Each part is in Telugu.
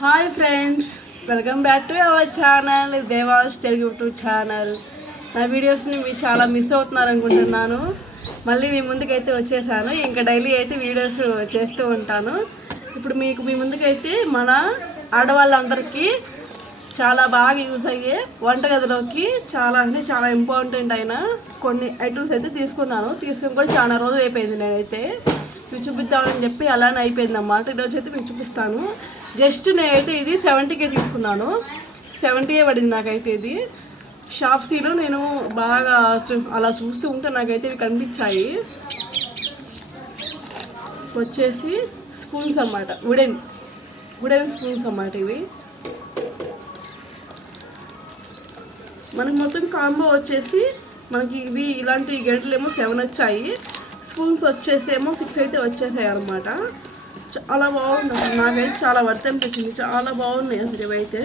Hi friends, welcome back to our channel Devash Telugu YouTube channel. నా వీడియోస్ని మీరు చాలా మిస్ అవుతున్నారు అనుకుంటున్నాను. మళ్ళీ మీ ముందుకైతే వచ్చేసాను. ఇంకా డైలీ అయితే వీడియోస్ చేస్తూ ఉంటాను. ఇప్పుడు మీ ముందుకైతే మన ఆడవాళ్ళందరికీ చాలా బాగా యూజ్ అయ్యే వంటగదిలోకి చాలా ఇంపార్టెంట్ అయిన కొన్ని ఐటమ్స్ అయితే తీసుకుని కూడా చాలా రోజులు అయిపోయింది. నేనైతే మీకు చూపిద్దామని చెప్పి అలానే అయిపోయింది అన్నమాట. ఈరోజు అయితే మీకు చూపిస్తాను. జస్ట్ నేనైతే ఇది 70కే తీసుకున్నాను. 70 పడింది నాకైతే. ఇది షాప్సీలో నేను బాగా అలా చూస్తూ ఉంటే నాకైతే ఇవి కనిపించాయి. వచ్చేసి స్పూన్స్ అన్నమాట, వుడెన్ స్పూన్స్ అన్నమాట. ఇవి మనకి మొత్తం కాంబో వచ్చేసి మనకి ఇవి ఇలాంటి గంటలేమో 7 వచ్చాయి. స్పూన్స్ వచ్చేసేమో 6 అయితే వచ్చేసాయి అనమాట. చాలా బాగుంది అసలు. నాకైతే చాలా వర్త్ అనిపించింది. చాలా బాగున్నాయి అసలు ఇవైతే.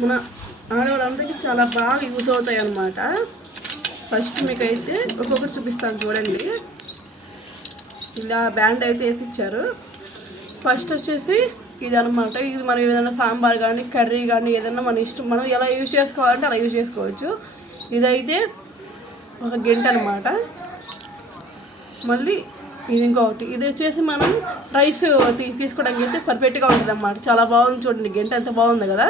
మన ఆడవాళ్ళందరికీ చాలా బాగా యూజ్ అవుతాయి అన్నమాట. ఫస్ట్ మీకైతే ఒక్కొక్కటి చూపిస్తాను చూడండి. ఇలా బ్యాండ్ అయితే వేసి ఇచ్చారు. ఫస్ట్ వచ్చేసి ఇది అనమాట. ఇది మనం ఏదైనా సాంబార్ కానీ కర్రీ కానీ ఏదైనా మన ఇష్టం, మనం ఎలా యూజ్ చేసుకోవాలంటే అలా యూజ్ చేసుకోవచ్చు. ఇదైతే ఒక గంట అనమాట. మళ్ళీ ఇది ఇంకొకటి. ఇది వచ్చేసి మనం రైస్ తీసుకోవడానికి అయితే పర్ఫెక్ట్గా ఉంటుంది అన్నమాట. చాలా బాగుంది చూడండి. గంట ఎంత బాగుంది కదా.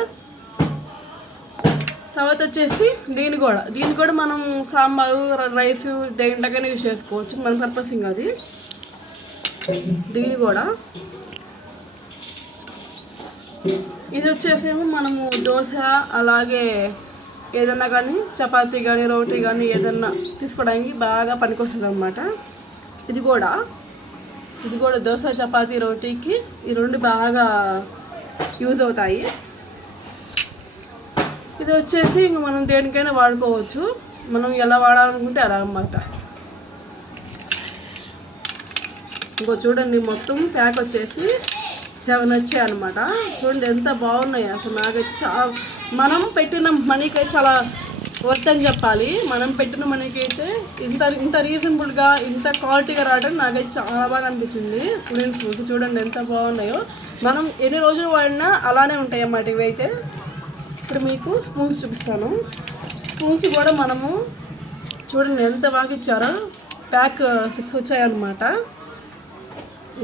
తర్వాత వచ్చేసి దీన్ని కూడా మనం సాంబారు రైస్ దేంట్లోకైనా యూజ్ చేసుకోవచ్చు. మన పర్పస్ ఇంకా అది. దీన్ని కూడా ఇది వచ్చేసేమో మనము దోశ అలాగే ఏదన్నా కానీ చపాతీ కానీ రోటీ కానీ ఏదన్నా తీసుకోవడానికి బాగా పనికొస్తుంది అన్నమాట. ఇది కూడా దోశ చపాతీ రోటీకి ఈ రెండు బాగా యూజ్ అవుతాయి. ఇది వచ్చేసి ఇంక మనం దేనికైనా వాడుకోవచ్చు. మనం ఎలా వాడాలనుకుంటే అలా అన్నమాట. ఇంకో చూడండి, మొత్తం ప్యాక్ వచ్చేసి 7 వచ్చాయి అనమాట. చూడండి ఎంత బాగున్నాయి అసలు. నాకైతే మనం పెట్టిన మనీకి అయితే చాలా వర్త్ అని చెప్పాలి. మనం పెట్టిన మనీకి అయితే ఇంత రీజనబుల్గా ఇంత క్వాలిటీగా రావడం నాకైతే చాలా బాగా అనిపించింది. వుడెన్ స్పూన్స్ చూడండి ఎంత బాగున్నాయో. మనం ఎన్ని రోజులు వాడినా అలానే ఉంటాయి అన్నమాట ఇవి అయితే. ఇప్పుడు మీకు స్పూన్స్ చూపిస్తాను. స్పూన్స్ కూడా మనము చూడండి ఎంత బాగా ఇచ్చారో. ప్యాక్ 6 వచ్చాయన్నమాట.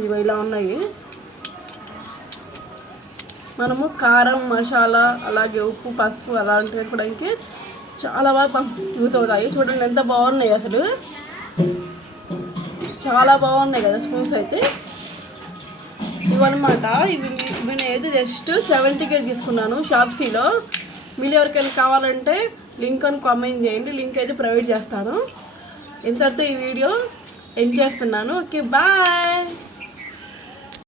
ఇవి ఇలా ఉన్నాయి. మనము కారం మసాలా అలాగే ఉప్పు పసుపు అలాంటివి వేసుకోవడానికి చాలా బాగా యూజ్ అవుతాయి. చూడండి ఎంత బాగున్నాయి అసలు. చాలా బాగున్నాయి కదా స్పూన్స్ అయితే. ఇవన్నమాట. ఇవి నేనైతే జస్ట్ 70కే తీసుకున్నాను షాప్సీలో. మీరు ఎవరికైనా కావాలంటే లింక్ అని కామెంట్ చేయండి. లింక్ అయితే ప్రొవైడ్ చేస్తాను. ఇంతటితో ఈ వీడియో ఎండ్ చేస్తున్నాను. Okay, bye.